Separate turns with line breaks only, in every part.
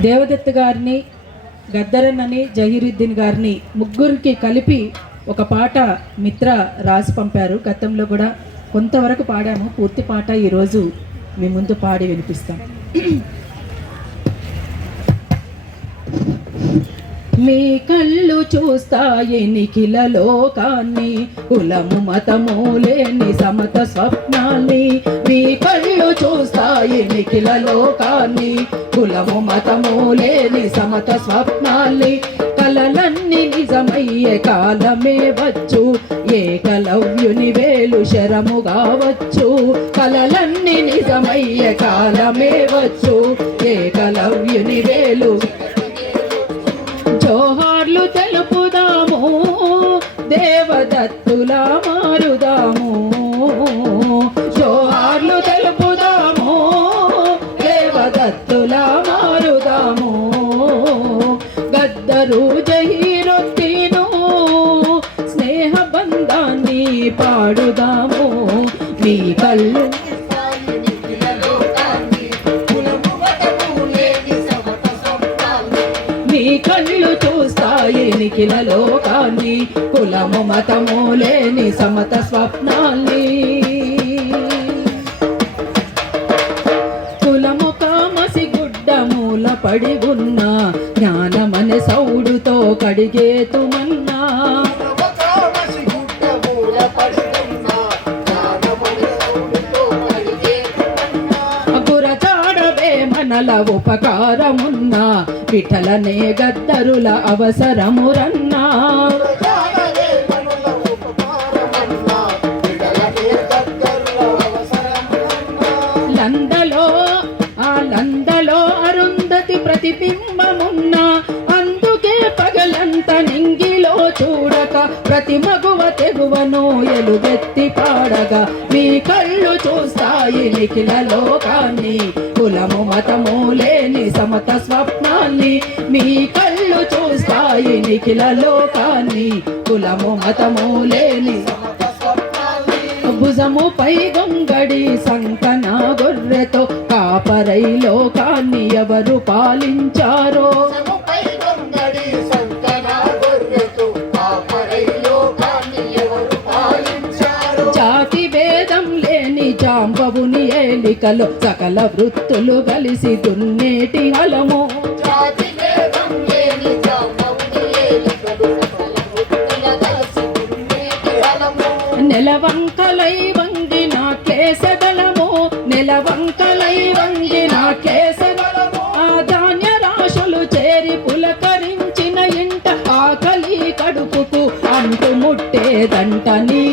దేవదత్త గారిని గద్దరన్నని జహీరుద్దీన్ గారిని ముగ్గురికి కలిపి ఒక పాట మిత్ర రాసి పంపారు. గతంలో కూడా కొంతవరకు పాడాము. పూర్తి పాట ఈరోజు మీ ముందు పాడి వినిపిస్తాం. మీ కళ్ళు చూస్తాయి నిఖిల లోకాన్ని కులము మతము లేని సమత స్వప్నాన్ని మీ కళ్ళు చూస్తాయి నిఖిల లోకాన్ని. కులము మతము లేని సమత స్వప్నాల్ని. కలలన్నీ నిజమయ్యే కాలమే వచ్చు. ఏకలవ్యుని వేలు శరము కావచ్చు. కలలన్నీ నిజమయ్యే కాలమే వచ్చు. జోహార్లు తెలుపుదాము దేవదత్తులా మారుదాము. గద్దరు జహీరొత్తిను స్నేహ బంధాన్ని పాడుదాము. మీ కళ్ళు నీ కళ్ళు చూస్తాయి నిఖిల లోకాన్ని. కులము మతము లేని సమత స్వప్న మూల పడి ఉన్న జ్ఞానమనే సౌడుతో కడిగేతుమన్నా. గురచాడవే మనల ఉపకారమున్నా విఠలనే గద్దరుల అవసరమురన్నా. ప్రతి మగువ తెగువను ఎలుగెత్తి పాడగా మీ కళ్ళు చూస్తాయి నిఖిల లోకాన్ని. కులము మతము లేని సమత స్వప్నాన్ని మీ కళ్ళు చూస్తాయి నిఖిల లోకాన్ని. కులము మతము లేని భుజము పై గొంగడి సంకన గొర్రెతో కాపరై లోకాన్ని ఎవరు పాలించారు? ఏలికలో సకల వృత్తులు కలిసి దున్నేటి హలము నెలవంకలై వంగిన కేసగలము నెలవంకలై వంగిన కేసగలము ఆ ధాన్య రాశులు చేరి పులకరించిన ఇంట ఆకలి కడుపుకు అంటు ముట్టేదంట నీ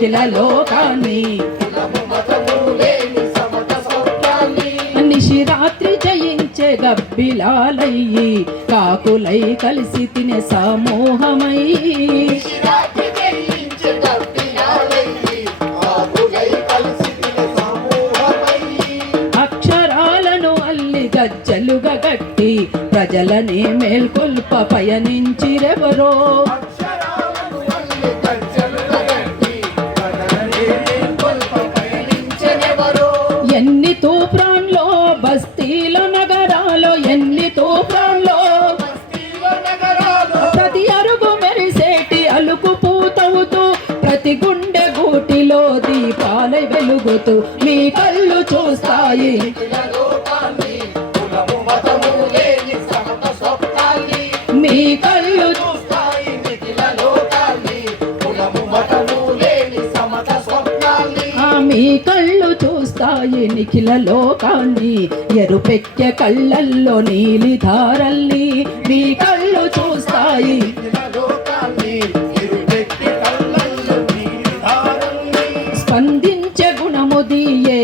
చూస్తాయి నిఖిల లోకాన్ని నిశిరాత్రి జయించే గబ్బిలాలయ్యి కాకులై కలిసి తినే సమూహమై. అక్షరాలను అల్లి గజ్జలుగా గట్టి ప్రజలనే మేల్కొల్ప పయనించిరెవరో. వెలుగుతూ మీ కళ్ళు చూస్తాయి. మీ కళ్ళు మీ కళ్ళు చూస్తాయి నిఖిల లోకాన్ని. ఎరుపెక్కె కళ్ళల్లో నీలి ధారల్ని. మీ కళ్ళు చూస్తాయి.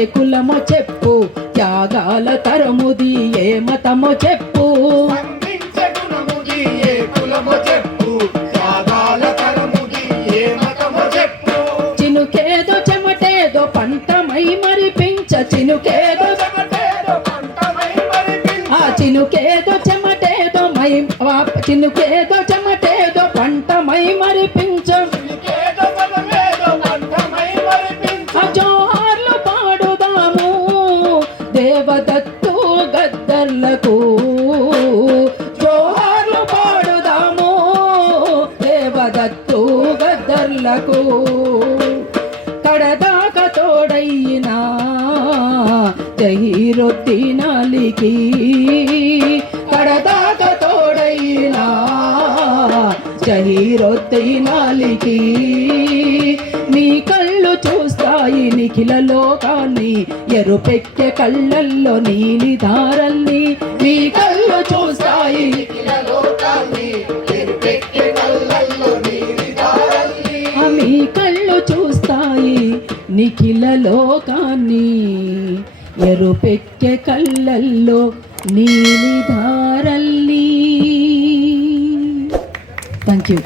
కులమో చెప్పు త్యాగాల తరముది ఏ మతమో చెప్పు. చినుకేదో చెమటేదో పంటమై మరిపించ చినుకేదో ఆ చినుకేదో చెమటేదో మై చినుకేదో చెమటేదో గద్దర్లకు కడదాక తోడైనా జహీరొద్దినాలికి కడదాక తోడైనా జహీరొద్దినాలికి నీ కళ్ళు చూస్తాయి నిఖిల లోకాన్ని ఎరుపెక్కె కళ్ళల్లో నీలి దారల్ని నిఖిల లోకాన్ని ఎరుపెక్కె కళ్ళల్లో నీలి దారల్ని థ్యాంక్ యూ